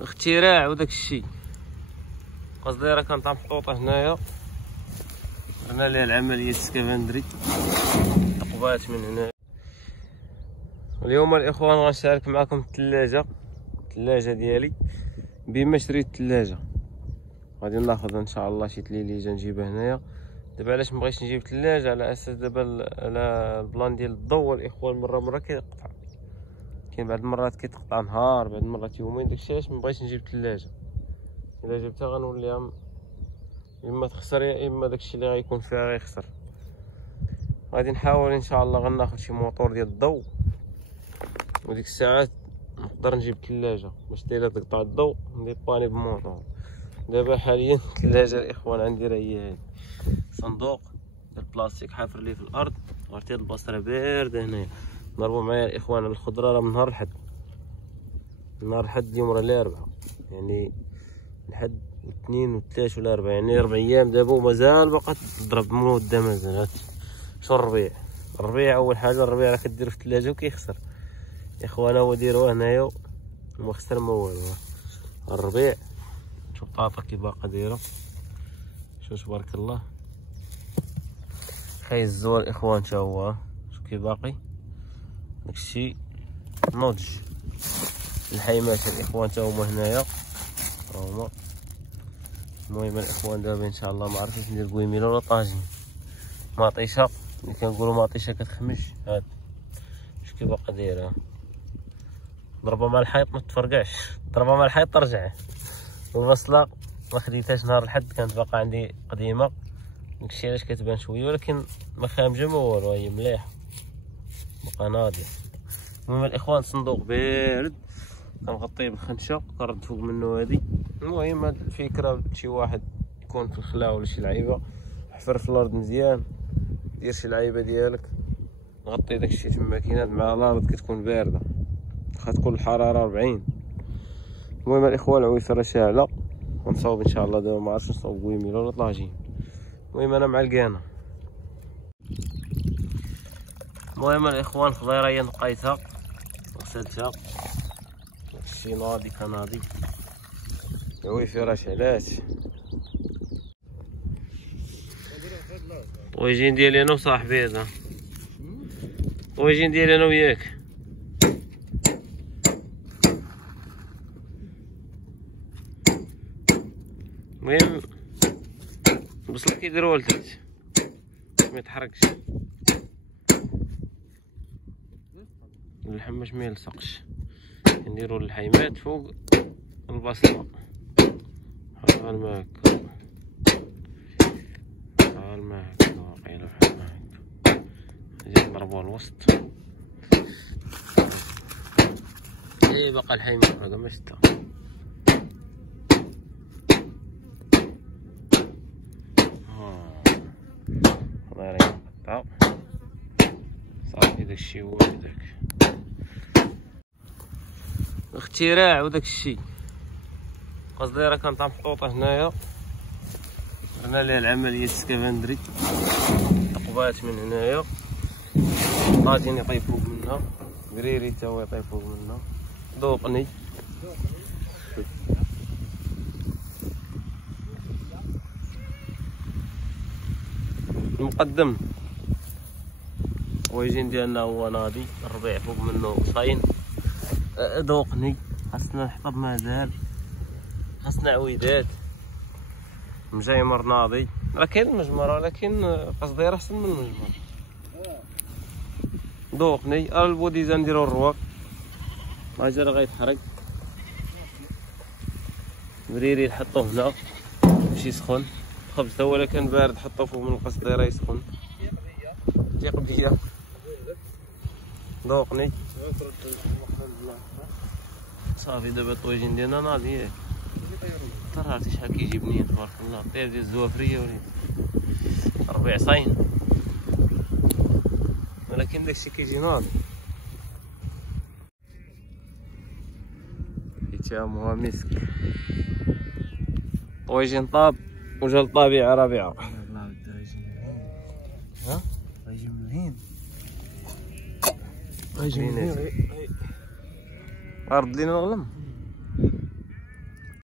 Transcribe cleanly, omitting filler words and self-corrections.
اختراع وداك الشيء. قصدي راه كانت محطوطه هنايا، درنا ليها العمليه السكافندري، تقبات من هنا. اليوم الاخوان غنشارك معكم الثلاجه ديالي. بما شريت الثلاجه غادي ناخذ ان شاء الله شي تليليجه نجيبها هنايا. دابا علاش مبغيتش نجيب ثلاجه؟ على اساس دابا على البلان ديال الضوء الاخوان مره كيقطع، كاين بعض المرات كيتقطع نهار، بعض المرات يومين. داكشي علاش مبغيتش نجيب ثلاجه. الا جبتها غنولي اما تخسر يا اما داكشي اللي غيكون فيها غيخسر. غادي نحاول ان شاء الله غناخذ شي موطور ديال الضوء، وديك الساعات نقدر نجيب ثلاجه باش الا تقطع الضوء نديباني بموطور. دابا حاليا الثلاجه الاخوان عندي راه هي هادي، صندوق ديال البلاستيك حافر ليه في الارض. عرفتي هاد البلاصه راه بارده هنايا. ضربوا معايا الاخوان على الخضره راه من نهار الحد، اليوم راه الاربعاء، يعني الحد واثنين وثلاث ولا اربعة، يعني 4 ايام دابا ومازال باقا تضرب مده. مازال شو الربيع اول حاجه الربيع راه كدير في الثلاجه وكيخسر يا اخوانا. هو ديروه هنايا وما خسر ما والو. الربيع شوف البطاطا كي باقا دايره، شوف تبارك الله. خاي الزوار الاخوان تا هو شوف كي باقي داكشي نضج. الحيمات الاخوان تا هما هنايا هما. المهم الاخوان دابا ان شاء الله ما عرفتش ندير كويميله ولا طاجين. ماطيشه اللي كنقولوا ماطيشه كتخمش، هاد شوف كي باقا دايره. ضربه مع الحيط ما تفرقعش، ضربه مع الحيط ترجع. والبصله ما خديتهاش نهار الحد، كانت باقا عندي قديمه، داكشي علاش كتبان شويه، ولكن ما خامجه ما والو، هي مليحه باقا ناضيه. المهم الاخوان صندوق بارد كنغطيه بالخنشه، كنرد فوق منه هادي. المهم هاد الفكره شي واحد يكون في الخلا ولا شي لعيبه، حفر في الارض مزيان، دير شي لعيبه ديالك، غطي داكشي تما كاينات مع الارض كتكون بارده، واخا تكون الحراره 40. المهم الاخوان العويفه راه شاعله، غنصاوب ان شاء الله دابا ما عرفتش نصاوب كويميل ولا طاجين. المهم انا مع الكانه. المهم الاخوان خضيره هي نقيتها غسلتها، داكشي ناضي كناضي. العويفه راه شعلات. طويجين ديالي انا وصاحبي هذا، طويجين ديالي انا وياك. المهم البصله كيديروها لتحت ما يتحركش، اللحم باش ما يلصقش. نديرو الحيمات فوق البصله بحال ما هكا، بحال ما هكا، واقيلا بحال ما هكا. نجي نضربوها الوسط. ايه باقا الحيمات باقا ما شتا. خضيره نقطعو صافي. داكشي هو هداك اختراع وداك الشيء. قصدي راه كانت محطوطه هنايا، درنا ليها العمليه السكافندري، تقبات من هنايا. طاجين يطيب فوق منها، كريري تا هو يطيب فوق منها، ذوقني. المقدم الطويجين ديالنا هو ناضي، الربيع فوق منه صاين. ذوقني خاصنا نحطب مازال، خاصنا عويدات. مجيمر ناضي، راه كاين المجمر ولكن قصدي راه احسن من المجمر. ذوقني. البوديزه نديرو الرواق، هاجا راه غيتحرق. بريري نحطو هنا باش يسخن. الخبز تا هو الا كان بارد حطو فوق من القصدي راه يسخن. تيق بيا. ذوقني. صافي دابا الطويجين ديالنا ناضي ياك. عرفتي شحال كيجي بنين تبارك الله. طير ديال الزوافريه وليدي، ربيع صاين، ولكن داكشي كيجي ناضي. ختامها مسك. طويجين طاب وجا الطبيعه ربيعه. ها غيجي ملهين، غيجي ملهين. رد لينا الغلم.